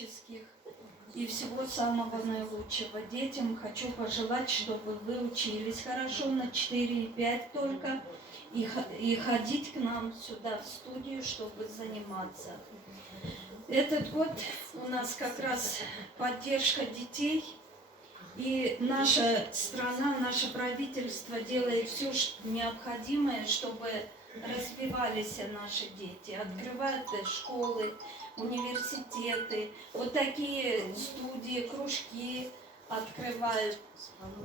творческих и всего самого наилучшего. Детям хочу пожелать, чтобы вы учились хорошо на 4 и 5 только, и ходить к нам сюда в студию, чтобы заниматься. Этот год у нас как раз поддержка детей, и наша страна, наше правительство делает все необходимое, чтобы развивались наши дети, открывают школы, университеты, вот такие студии, кружки открывают.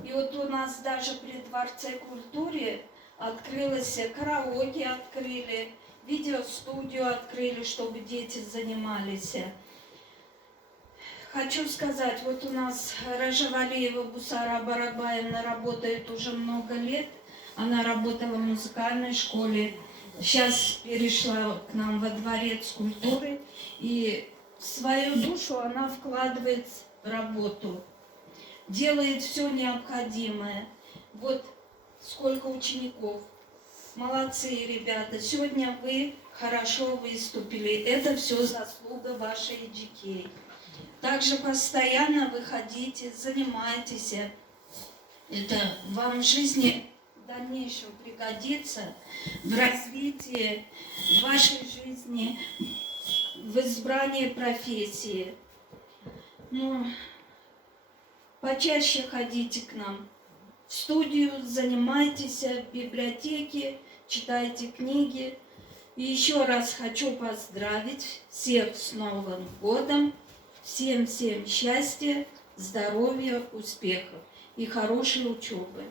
И вот у нас даже при Дворце культуры открылось, караоке открыли, видеостудию открыли, чтобы дети занимались. Хочу сказать, вот у нас Ражавалиева Бусара Барабаевна работает уже много лет. Она работала в музыкальной школе, сейчас перешла к нам во Дворец культуры. И свою душу она вкладывает в работу, делает все необходимое. Вот сколько учеников. Молодцы, ребята. Сегодня вы хорошо выступили. Это все заслуга вашей EGK. Также постоянно выходите, занимайтесь. Это вам в жизни в дальнейшем пригодится, в развитии вашей жизни, в избрании профессии. Ну, почаще ходите к нам в студию, занимайтесь в библиотеке, читайте книги. И еще раз хочу поздравить всех с Новым годом. Всем счастья, здоровья, успехов и хорошей учебы.